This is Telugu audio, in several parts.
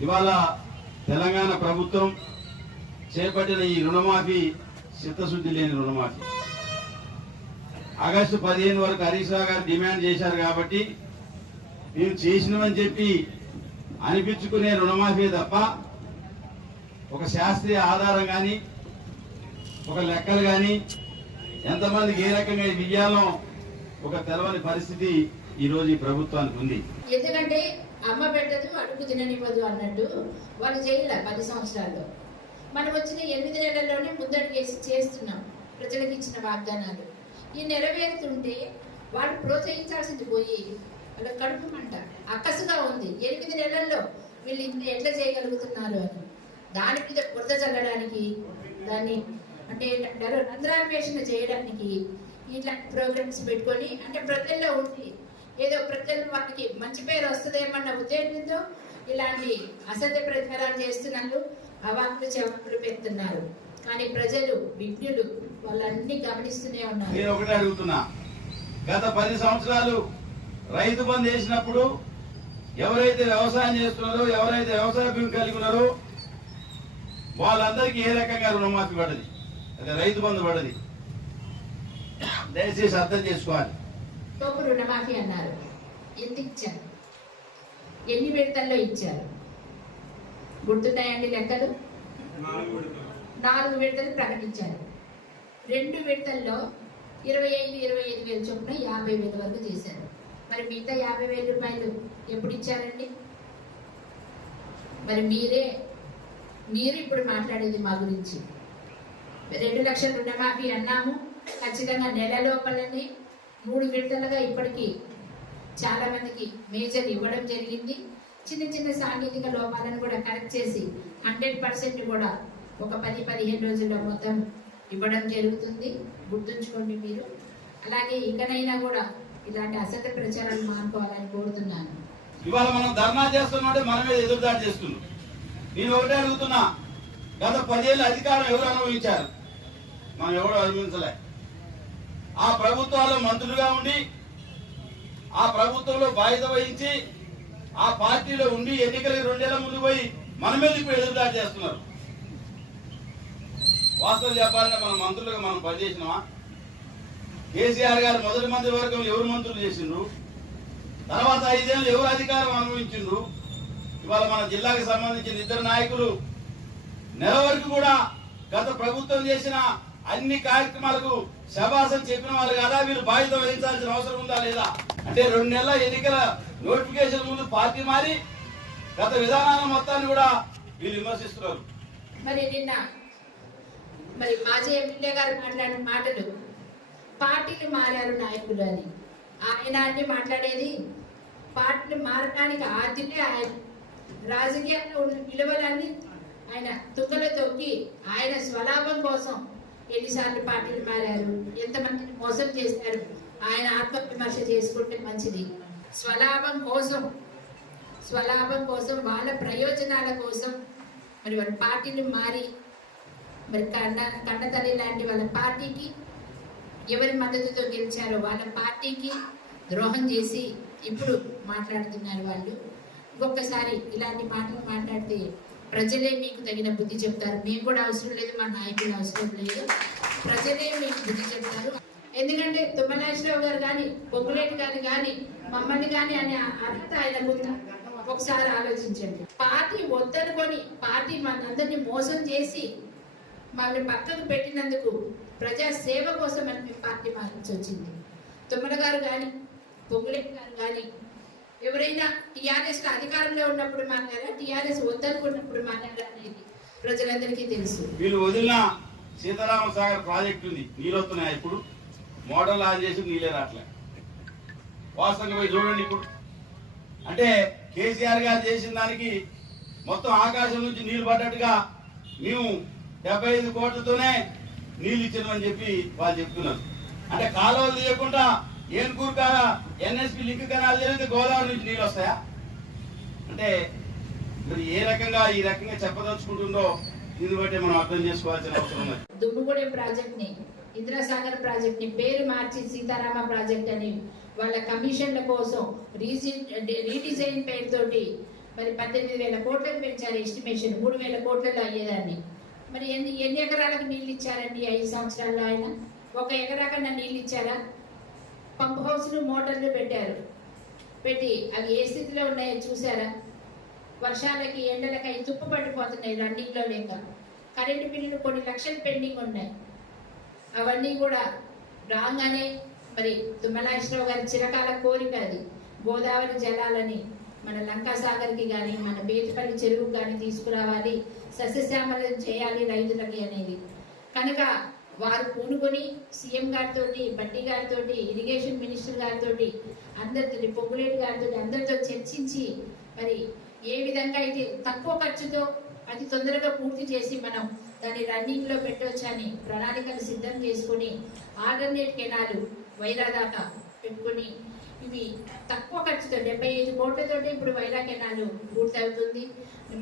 ఇవాళ తెలంగాణ ప్రభుత్వం చేపట్టిన ఈ రుణమాఫీ చిత్తశుద్ధి లేని రుణమాఫీ. ఆగస్టు పదిహేను వరకు హరీష్ రావు గారు డిమాండ్ చేశారు కాబట్టి మేము చేసినామని చెప్పి అనిపించుకునే రుణమాఫీ తప్ప ఒక శాస్త్రీయ ఆధారం కానీ ఒక లెక్కలు కానీ ఎంతమందికి ఏ రకంగా ఇది ఒక తెలవని పరిస్థితి ఈరోజు ఈ ప్రభుత్వానికి ఉంది. ఎందుకంటే అమ్మ పెట్టదు అడుగు తిననివ్వదు అన్నట్టు వాళ్ళు చేయలే పది సంవత్సరాల్లో. మనం వచ్చిన ఎనిమిది నెలల్లోనే ముందడుగు వేసి చేస్తున్నాం ప్రజలకు ఇచ్చిన వాగ్దానాలు. ఈ నెరవేరుతుంటే వాళ్ళు ప్రోత్సహించాల్సింది పోయి వాళ్ళ కడుపు మంట అక్కసుగా ఉంది. ఎనిమిది నెలల్లో వీళ్ళు ఇంత ఎట్లా చేయగలుగుతున్నారు అని. దాని మీద బురద చల్లడానికి దాన్ని అంటే రంధ్రాన్వేషణ చేయడానికి ఇట్లాంటి ప్రోగ్రామ్స్ పెట్టుకొని అంటే ప్రజల్లో ఉండి ఏదో ప్రజలు వాటికి మంచి పేరు వస్తుందేమన్న ఉద్దేశంతో ఇలాంటి అసత్య ప్రచారాలు చేస్తున్నారు అవాకులు చెవాకులు పెడుతున్నారు. కానీ ప్రజలు విజ్ఞులు వాళ్ళన్నీ గమనిస్తూనే ఉన్నారు. నేను ఒకటే అడుగుతున్నా. గత పది సంవత్సరాలు రైతు బంద్ చేసినప్పుడు ఎవరైతే వ్యవసాయం చేస్తున్నారో ఎవరైతే వ్యవసాయ భూమి కలిగి ఉన్నారో వాళ్ళందరికీ ఏ రకంగా రుణమాఫీ పడది? అదే రైతు బంధు పడది. దయచేసి అర్థం చేసుకోవాలి. తోపు రుణమాఫీ అన్నారు. ఎంత ఇచ్చారు? ఎన్ని విడతల్లో ఇచ్చారు? గుర్తున్నాయండి లెక్కలు? నాలుగు విడతలు. ప్రకటించారు. రెండు విడతల్లో ఇరవై ఐదు ఇరవై ఐదు వేలు చొప్పున యాభై వేల వరకు చేశారు మరి మిగతా యాభై వేల రూపాయలు ఎప్పుడు ఇచ్చారండి? మరి మీరే మీరు ఇప్పుడు మాట్లాడేది మా గురించి. రెండు లక్షల రుణమాఫీ అన్నాము. ఖచ్చితంగా నెల లోపలనే మూడు విడతలుగా ఇప్పటికీ చాలామందికి మేజర్ ఇవ్వడం జరిగింది. చిన్న చిన్న సాంకేతిక లోపాలను కూడా కరెక్ట్ చేసి హండ్రెడ్ పర్సెంట్ కూడా ఒక పది పదిహేను రోజుల్లో మొత్తం ఇవ్వడం జరుగుతుంది. గుర్తుంచుకోండి మీరు. అలాగే ఇకనైనా కూడా ఇలాంటి అసత్య ప్రచారాలు మానుకోవాలని కోరుతున్నాను. ఇవాళ మనం ధర్నా చేస్తున్నామంటే మన మీద ఎదురుదాడి చేస్తున్నాం. నేను ఒకటే అడుగుతున్నా. గత పదేళ్ళు అధికారం ఎవరు అనుభవించారు? మనం ఎవరు అనుభవించలే? ఆ ప్రభుత్వాల్లో మంత్రులుగా ఉండి ఆ ప్రభుత్వంలో బాధ్యత వహించి ఆ పార్టీలో ఉండి ఎన్నికలకి రెండేళ్ళ ముందు పోయి మన మీద ఇప్పుడు ఎదురుదాడి చేస్తున్నారు? వాస్తవం చెప్పాలంటే మన మంత్రులుగా మనం పనిచేసినామా? కేసీఆర్ గారు మొదటి మంత్రి వర్గంలో ఎవరు మంత్రులు చేసిండ్రు? తర్వాత ఐదేళ్ళు ఎవరు అధికారం అనుభవించిండ్రు? ఇవాళ మన జిల్లాకు సంబంధించిన ఇద్దరు నాయకులు నెల వరకు కూడా గత ప్రభుత్వం చేసిన అన్ని కార్యక్రమాలకు శబాసం చెప్పిన వాళ్ళు కదా వీళ్ళు బాధ్యత వహించాల్సిన అవసరం ఉందా లేదా? అంటే రెండు నెలల ఎన్నికల నోటిఫికేషన్ ముందు పార్టీ మారి గత విధానాల మొత్తాన్ని కూడా వీళ్ళు విమర్శిస్తున్నారు. మరి నిన్న మరి మాజీ ఎమ్మెల్యే గారు మాట్లాడిన మాటలు పార్టీలు మారారు నాయకులు అని. ఆయన అన్ని మాట్లాడేది పార్టీలు మారడానికి ఆద్యుడే ఆయన. రాజకీయాల్లో ఉన్న విలువలన్నీ ఆయన తుంగలో తొక్కి ఆయన స్వలాభం కోసం ఎన్నిసార్లు పార్టీలు మారారు? ఎంతమందిని మోసం చేశారు? ఆయన ఆత్మవిమర్శ చేసుకుంటే మంచిది. స్వలాభం కోసం స్వలాభం కోసం వాళ్ళ ప్రయోజనాల కోసం మరి వాళ్ళ పార్టీలు మారి మరి కన్న కన్నతల్లి లాంటి వాళ్ళ పార్టీకి ఎవరి మద్దతుతో గెలిచారో వాళ్ళ పార్టీకి ద్రోహం చేసి ఇప్పుడు మాట్లాడుతున్నారు వాళ్ళు. ఇంకొకసారి ఇలాంటి మాటలు మాట్లాడితే ప్రజలే మీకు తగిన బుద్ధి చెప్తారు. మేము కూడా అవసరం లేదు మా నాయకులు అవసరం లేదు. ప్రజలే మీకు బుద్ధి చెప్తారు. ఎందుకంటే తుమ్మనాశ్వరరావు గారు కానీ బొగ్గులేటి గారు కానీ మమ్మల్ని కానీ అనే అర్హత ఆయనకు ఒకసారి ఆలోచించండి. పార్టీ వద్దనుకొని పార్టీ మనందరినీ మోసం చేసి మమ్మల్ని పక్కకు పెట్టినందుకు ప్రజా సేవ కోసం అని మేము పార్టీ మారించి వచ్చింది. తుమ్మల గారు కానీ పొంగులేటి గారు కానీ ఎవరైనా టీఆర్ఎస్ అధికారంలో ఉన్నప్పుడు మాట్లాడారా? టీఆర్ఎస్ వద్దనుకున్నప్పుడు మాట్లాడారా అనేది ప్రజలందరికీ తెలుసు. వీళ్ళు వదిలిన సీతారామ సాగర్ ప్రాజెక్ట్ ఉంది. నీళ్ళు వస్తున్నాయి ఇప్పుడు? మోడల్ ఆన్ చేసి నీళ్ళే రావట్లే. వాస్తవంగా పోయి చూడండి ఇప్పుడు. అంటే కేసీఆర్ గారు చేసిన దానికి మొత్తం ఆకాశం నుంచి నీళ్ళు పడ్డట్టుగా మేము డెబ్బై ఐదు కోట్లతోనే నీళ్ళు ఇచ్చినామని చెప్పి వాళ్ళు చెప్తున్నారు. అంటే కాలువలు తీయకుండా ఏనుకూరు కానా ఎన్ఎస్పి లింక్ కెనాల్ జరిగితే గోదావరి నుంచి నీళ్ళు వస్తాయా? అంటే మీరు ఏ రకంగా ఈ రకంగా చెప్పదలుచుకుంటుందో దీన్ని బట్టి మనం అర్థం చేసుకోవాల్సిన అవసరం ఉంది. దుమ్ముగూడెం ప్రాజెక్ట్ని ఇంద్రసాగర్ ప్రాజెక్ట్ని పేరు మార్చి సీతారామ ప్రాజెక్ట్ అని వాళ్ళ కమిషన్ల కోసం రీజి రీడిజైన్ పేరుతోటి మరి పద్దెనిమిది వేల కోట్లకు పెంచారు ఎస్టిమేషన్ మూడు వేల కోట్లలో అయ్యేదాన్ని. మరి ఎన్ని ఎన్ని ఎకరాలకు నీళ్ళు ఇచ్చారండి ఐదు సంవత్సరాల్లో ఆయన? ఒక ఎకరాకన్నా నీళ్ళు ఇచ్చారా? పంప్ హౌస్లు మోటార్లు పెట్టారు. పెట్టి అవి ఏ స్థితిలో ఉన్నాయో చూసారా వర్షాలకి ఎండలకి తుప్పు పట్టిపోతున్నాయి రన్నింగ్లో లేక. కరెంటు బిల్లులు కొన్ని లక్షలు పెండింగ్ ఉన్నాయి. అవన్నీ కూడా రాగానే మరి తుమ్మలాశ్రావు గారి చిరకాల కోరిక అది. గోదావరి జలాలని మన లంకాసాగర్కి కానీ మన బేతిపల్లి చెరువుకి కానీ తీసుకురావాలి. సస్యశ్యామలం చేయాలి రైతులకి అనేది. కనుక వారు పూనుకొని సీఎం గారితో బట్టి గారితో ఇరిగేషన్ మినిస్టర్ గారితో అందరితో పొంగులేటి గారితో అందరితో చర్చించి మరి ఏ విధంగా అయితే తక్కువ ఖర్చుతో అతి తొందరగా పూర్తి చేసి మనం దాన్ని రన్నింగ్లో పెట్టవచ్చని పెట్టొచ్చని ప్రణాళికలు సిద్ధం చేసుకుని ఆల్టర్నేట్ కెనాలు వైరా దాకా ఇవి తక్కువ ఖర్చుతో డెబ్బై ఐదు కోట్లతోటి ఇప్పుడు వైరా కెనాలు పూర్తవుతుంది.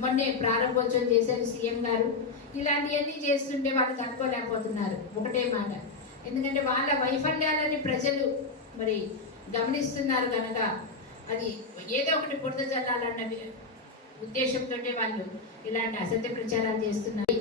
మొన్నే ప్రారంభోత్సవం చేశారు సీఎం గారు. ఇలాంటివన్నీ చేస్తుంటే వాళ్ళు తట్టుకోలేకపోతున్నారు. ఒకటే మాట. ఎందుకంటే వాళ్ళ వైఫల్యాలని ప్రజలు మరి గమనిస్తున్నారు కనుక అది ఏదో ఒకటి బురద జల్లాలన్న ఉద్దేశంతో వాళ్ళు ఇలాంటి అసత్య ప్రచారాలు చేస్తున్నారు.